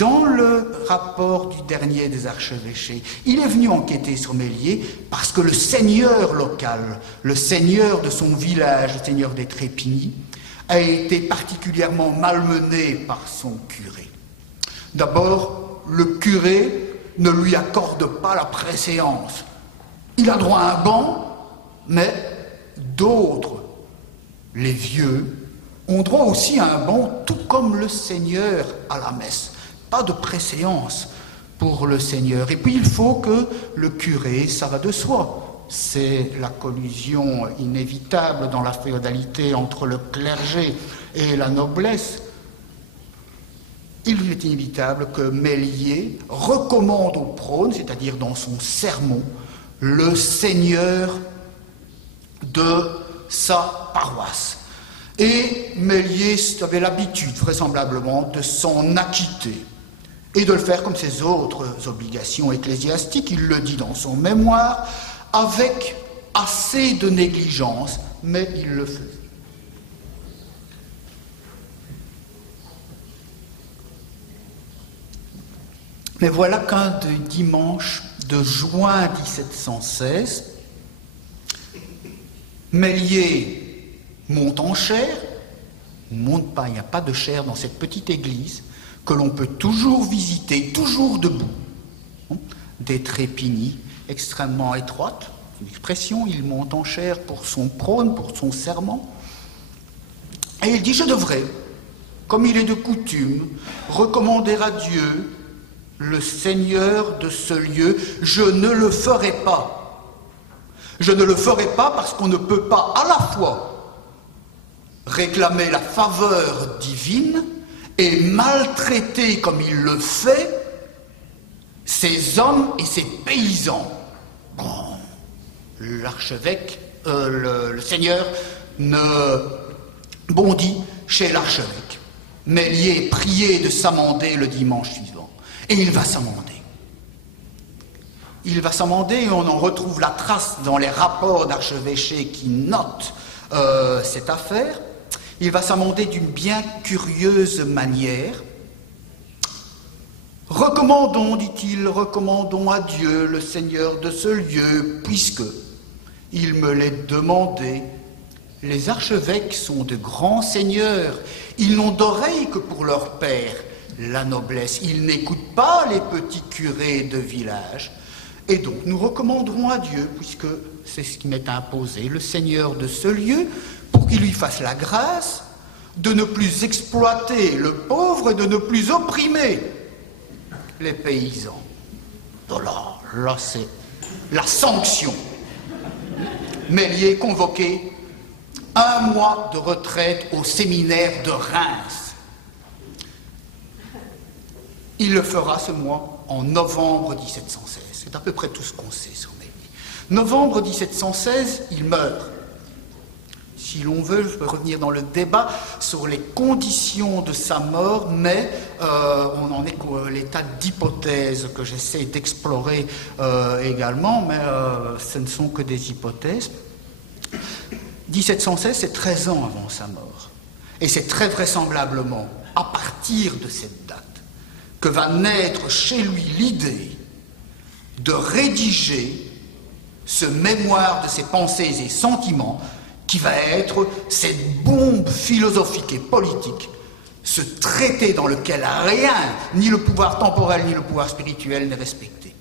Dans le rapport du dernier des archevêchés, il est venu enquêter sur Méliès parce que le seigneur local, le seigneur de son village, le seigneur des Trépigny, a été particulièrement malmené par son curé. D'abord, le curé ne lui accorde pas la préséance. Il a droit à un banc, mais d'autres, les vieux, ont droit aussi à un banc, tout comme le seigneur à la messe. Pas de préséance pour le seigneur. Et puis il faut que le curé, ça va de soi. C'est la collusion inévitable dans la féodalité entre le clergé et la noblesse. Il est inévitable que Méliès recommande au prône, c'est-à-dire dans son sermon, le seigneur de sa paroisse. Et Méliès avait l'habitude, vraisemblablement, de s'en acquitter et de le faire comme ses autres obligations ecclésiastiques. Il le dit dans son mémoire, avec assez de négligence, mais il le faisait. Mais voilà qu'un des dimanches de juin 1716, Méliès monte en chaire, il ne monte pas, il n'y a pas de chaire dans cette petite église que l'on peut toujours visiter, toujours debout, des Trépigny extrêmement étroites, une expression, il monte en chaire pour son prône, pour son serment, et il dit, je devrais, comme il est de coutume, recommander à Dieu le Seigneur de ce lieu, je ne le ferai pas. Je ne le ferai pas parce qu'on ne peut pas à la fois réclamer la faveur divine et maltraiter comme il le fait ces hommes et ces paysans. Bon, l'archevêque, le seigneur ne bondit chez l'archevêque. Méliès est prié de s'amender le dimanche suivant. Et il va s'amender. Il va s'amender et on en retrouve la trace dans les rapports d'archevêchés qui notent cette affaire. Il va s'amender d'une bien curieuse manière. Recommandons, dit-il, recommandons à Dieu, le Seigneur de ce lieu, puisque il me l'est demandé. Les archevêques sont de grands seigneurs. Ils n'ont d'oreille que pour leur père, la noblesse. Ils n'écoutent pas les petits curés de village. Et donc nous recommanderons à Dieu, puisque c'est ce qui m'est imposé, le Seigneur de ce lieu, pour qu'il lui fasse la grâce de ne plus exploiter le pauvre et de ne plus opprimer les paysans. Voilà, là c'est la sanction. Méliès convoqué 1 mois de retraite au séminaire de Reims. Il le fera ce mois en novembre 1716. C'est à peu près tout ce qu'on sait sur Méliès. Novembre 1716, il meurt. Si l'on veut, je peux revenir dans le débat sur les conditions de sa mort, mais on en est qu'à l'état d'hypothèse que j'essaie d'explorer également, mais ce ne sont que des hypothèses. 1716, c'est 13 ans avant sa mort. Et c'est très vraisemblablement à partir de cette date que va naître chez lui l'idée de rédiger ce mémoire de ses pensées et sentiments qui va être cette bombe philosophique et politique, ce traité dans lequel rien, ni le pouvoir temporel ni le pouvoir spirituel n'est respecté.